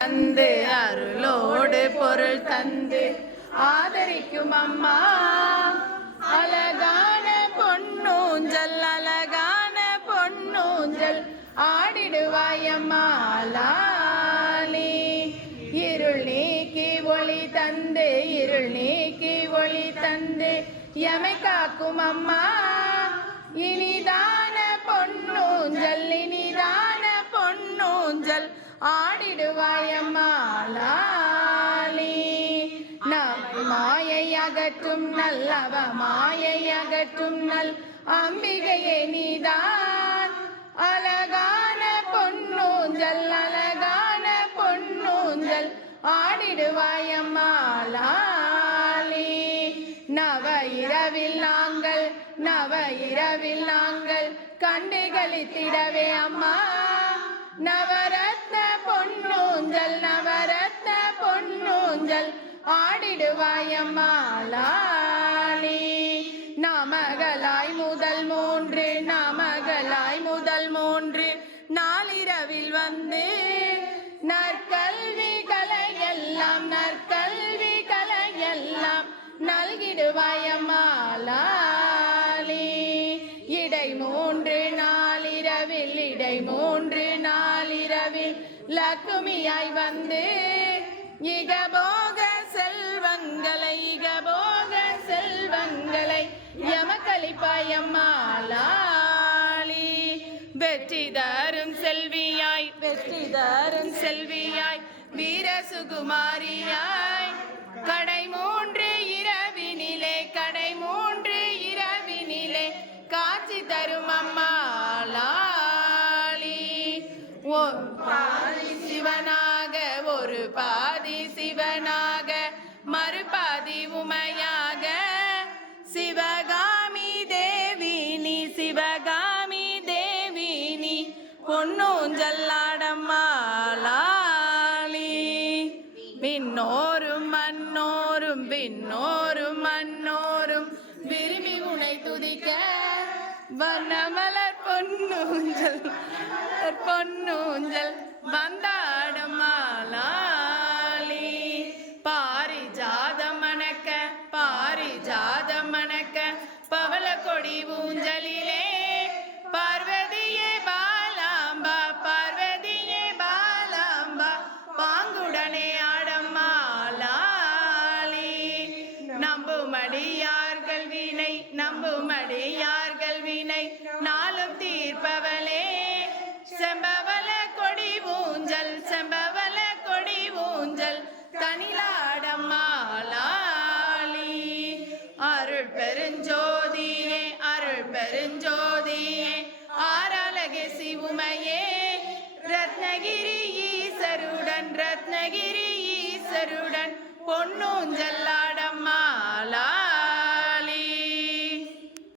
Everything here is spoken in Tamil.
தந்து அருளோடு பொருள் தந்து ஆதரிக்கும் அம்மா. அழகான பொன்னூஞ்சல் அழகான பொன்னூஞ்சல் ஆடிடுவாயம்மா லாலி. இருள் நீக்கி ஒளி தந்து இருள் நீக்கி ஒளி தந்து எமை காக்கும் அம்மா. இனிதான பொன்னூஞ்சல் இனிதான பொன்னூஞ்சல் ஆடிடுவாயம்மா லாலி. மாயை அகற்றும் நல்லவ மாயை அகற்றும் நல் அம்பிகையே நீதான். அழகான பொன்னூஞ்சல் அழகான பொன்னூஞ்சல் ஆடிடுவாயம்மா லாலி. நவ இரவில் நாங்கள் கண்டு களித்திடவே அம்மா. நவரத்ன பொன்னூஞ்சல் நவரத்ன பொன்னூஞ்சல் ஆடிடுவாயம்மா லாலி. நாமகளாய் முதல் மூன்று நாளிரவில் வந்து நற்கல்வி கலையெல்லாம் நல்கிடுவாயம்மா லாலி. இடை மூன்று நாளிரவில் லக்குமியாய் வந்து இகபோக செல்வங்களை எமக்களிப்பாயம்மா லாலி. வெற்றி தரும் செல்வியாய் வீரசுகுமாரியாய் கடை மூன்று இரவினிலே காட்சி தரும் அம்மா லாலி. ஒரு பாதி சிவனாக மறுபாதி உமையாக சிவகாமி தேவி நீ பொன்னூஞ்சல்லாடம்மா லாலி. விண்ணோரும் மண்ணோரும் விரும்பி உனை துதிக்க வண்ணமலர் பொன்னூஞ்சல் வந்தாடம்மா லாலி. பாரிஜாதம் மணக்க பவள கொடி ஊஞ்சலிலே பார்வதியே பாலாம்பா பாங்குடனே ஆடம்மா லாலி. நம்புமடியார்கள் வினை நாளும் தீர்ப்பவளே செம்பவள கொடி ஊஞ்சல் தனிலாடம்மா லாலி. அருள் பெருஞ்சோதியே ஆரழகே சிவுமையே ரத்னகிரி ஈசருடன் பொன்னூஞ்சல்